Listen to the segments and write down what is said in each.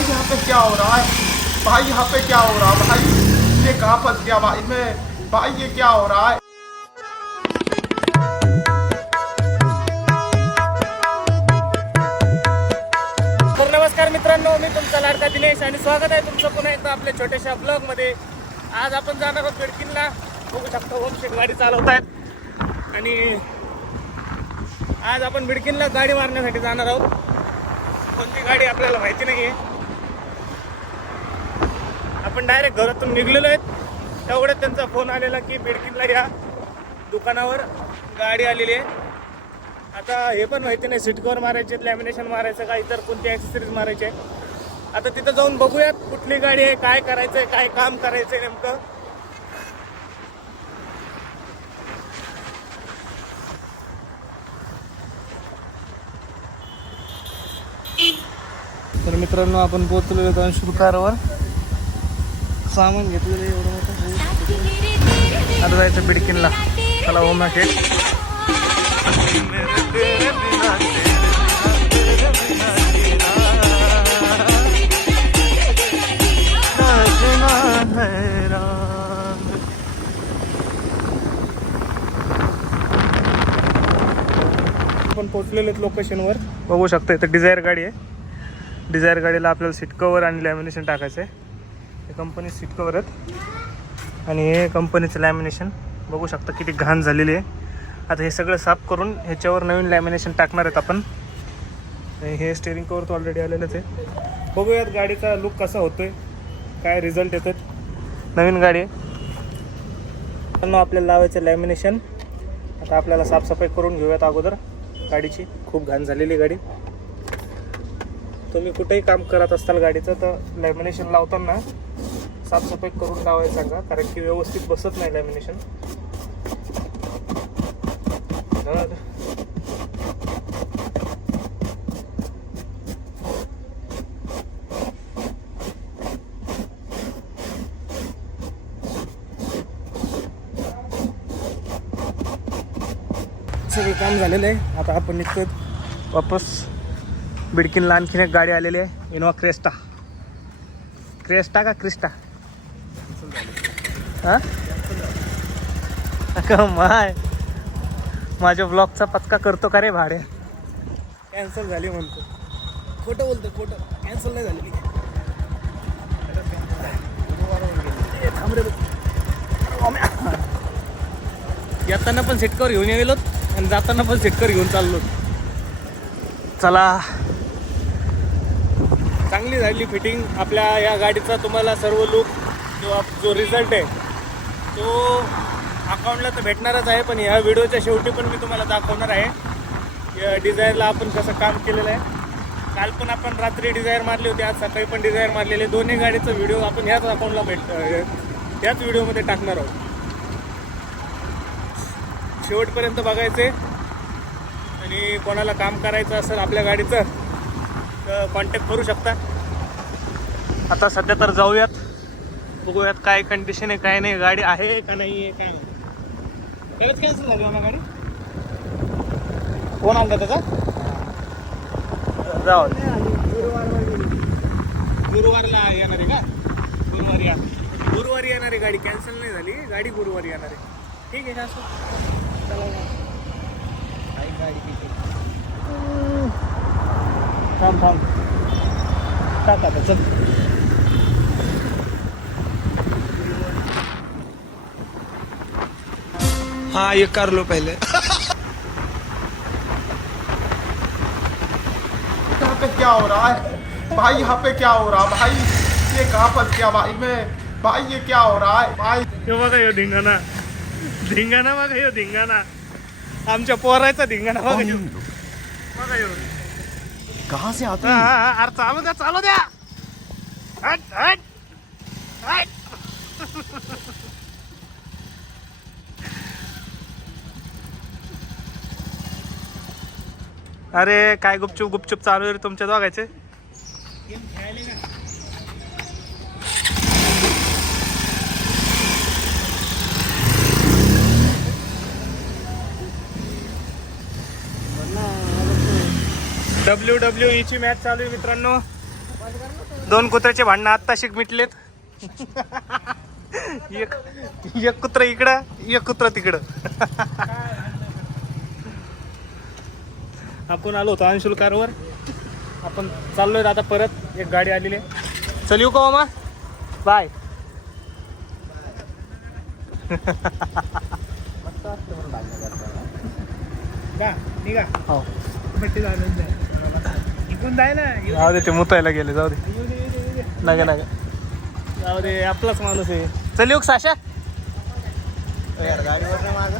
भाई यहाँ पे क्या हो रहा है? भाई यहाँ पे क्या हो रहा है भाई? ये कहाँ फंस गया भाई मैं? भाई ये क्या हो रहा है? तर नमस्कार मित्रांनो, मी तुमचा लाडका दिनेश आणि स्वागत आहे तुमचं पुन्हा एकदा आपल्या छोट्याशा ब्लॉगमध्ये. आज आपण जाणार आहोत बिडकीनला. बघू शकता होमशेट गाडी चालवत आहेत आणि आज आपण बिडकीनला गाडी मारण्यासाठी जाणार आहोत. कोणती गाडी आपल्याला माहिती नाही आहे. आपण डायरेक्ट घरातून निघलेलो आहेत. तेवढ्यात त्यांचा फोन आलेला की बिडकीनला या दुकानावर गाडी आलेली आहे. आता हे पण माहिती नाही सीट कव्हर मारायचे, लॅमिनेशन मारायचं का इतर कोणती ॲक्सेसरीज मारायचे आहे. आता तिथं जाऊन बघूयात कुठली गाडी आहे, काय करायचं आहे, काय काम करायचं आहे नेमकं. तर मित्रांनो, आपण पोहोचलेलो आहोत अंशुल कारवर. सामान घेतलेलं एवढं मोठं. आता जायचं बिडकीनला. चला ओम मार्केट. आपण पोहोचलेलो आहेत लोकेशनवर. बघू शकता इथं डिझायर गाडी आहे. डिझायर गाडीला आपल्याला सीट कवर आणि लॅमिनेशन टाकायचं आहे. हे कंपनी सीट कवर आहेत आणि हे कंपनीचं लॅमिनेशन. बघू शकता किती घाण झालेली आहे. आता हे सगळं साफ करून ह्याच्यावर नवीन लॅमिनेशन टाकणार आहेत आपण. हे स्टेअरिंग कवर तर ऑलरेडी आलेलंच आहे. बघूयात गाडीचा लुक कसा होतोय, काय रिझल्ट येतात. नवीन गाडी आहे. आपल्याला लावायचं लॅमिनेशन. आता आपल्याला साफसफाई करून घेऊयात अगोदर गाडीची. खूप घाण झालेली गाडी. तुम्ही कुठेही काम करत असताल गाडीचं तर लॅमिनेशन लावताना साफसफाई करून लावायचं सांगा, कारण की व्यवस्थित बसत नाही लॅमिनेशन. सगळं काम झालेलं आहे. आता आपण निघतो वापस बिडकीनला. आणखीन एक गाडी आलेली आहे, इनोवा क्रेस्टा. क्रेस्टा का क्रिस्टा? हां माय, माझ्या ब्लॉगचा पचका करतो का रे भाडे? कॅन्सल झाली म्हणतो. खोटं बोलतो, खोटं. कॅन्सल नाही झाली. येताना पण सीटकर घेऊन गेलो आणि जाताना पण सीटकर घेऊन चाललो. चला, चांगली झाली फिटिंग आपल्या या गाडीचा. तुम्हाला सर्व लुक जो रिझल्ट आहे तो अकाउंटला तर भेटणारच आहे, पण ह्या व्हिडिओच्या शेवटी पण मी तुम्हाला दाखवणार आहे या डिझायरला आपण कसं काम केलेलं आहे. काल पण आपण रात्री डिझायर मारली होती, आज सकाळी पण डिझायर मारलेली. दोन्ही गाडीचा व्हिडिओ आपण ह्याच अकाउंटला ह्याच व्हिडिओमध्ये टाकणार आहोत. शेवटपर्यंत बघायचे. आणि कोणाला काम करायचं असेल आपल्या गाडीचं तर कॉन्टॅक्ट करू शकता. आता सध्या तर जाऊयात, बघूयात काय कंडिशन आहे, काय नाही, गाडी आहे का नाही आहे, काय. खरंच कॅन्सल झाली ना गाडी? कोण आणला त्याचा? जाऊ गुरुवारला येणार आहे का? गुरुवारी येणार आहे गाडी. कॅन्सल नाही झाली गाडी, गुरुवारी येणार आहे. ठीक आहे का? असं गाडी किती थांब टाका आता. चल हाँ ये कर लो पहले. यहाँ पे क्या हो रहा है भाई? यहाँ पे क्या हो रहा है भाई? ये कहाँ फंस गया भाई मैं? भाई ये क्या हो रहा है भाई? हे बघा ह्यो धिंगाणा बघा, ह्यो धिंगाणा आमच्या पोरायचा धिंगाणा बघा. बघा ह्यो कहाँ से आते अरे चालू द्या. हट हट हट. अरे काय गुपचूप चालू आहे तुमच्या दोघांचे. WWE ची मॅच चालू आहे मित्रांनो. 2 कुत्र्याचे भांडणं आत्ताशी मिटलेत. एक कुत्र इकडं, एक कुत्र तिकडं. आपण आलो होतो अंशुल कारवर. आपण चाललोय आता परत. एक गाडी आलेली आहे. चल येऊ का मामा? बाय. निघा हो इकडून जाय ना. जाऊ दे, ते मुतायला गेले. जाऊ दे नका नका, जाऊ दे, आपलाच माणूस आहे. चल येऊ साशा. गाडीवर ना माझं.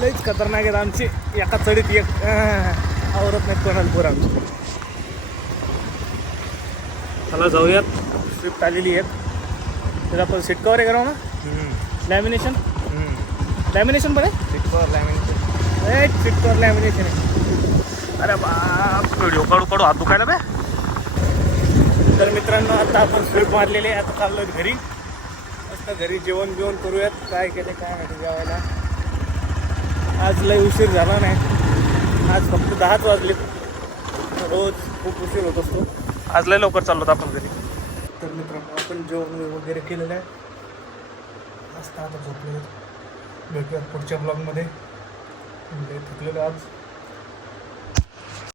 लईच खतरनाक आहेत आमची. एका चढीत एक आवरत नाही कोणाला पोर आमची. चला जाऊयात. स्विफ्ट आलेली आहे. तर आपण सीट कवर आहे करा ना. लॅमिनेशन लॅमिनेशन पण आहे. सीट कवर लॅमिनेशन आहे. अरे बाप, व्हिडिओ काढू हात दुखायला बे. तर मित्रांनो, आता आपण स्विफ्ट मारलेली आहे. आता चाललो घरी. मस्त घरी जेवण बिवण करूयात. काय केले काय माहिती जेवायला. आज लय उशीर झाला नाही. आज फक्त 10च वाजले. रोज खूप उशीर होत असतो. आज लय लवकर चाललो आपण घरी. तर मित्रांनो, आपण जेवण वगैरे केलेलं आहे. मस्त आता झोपलेलं. भेटूयात पुढच्या ब्लॉगमध्ये. थकलेलो आज.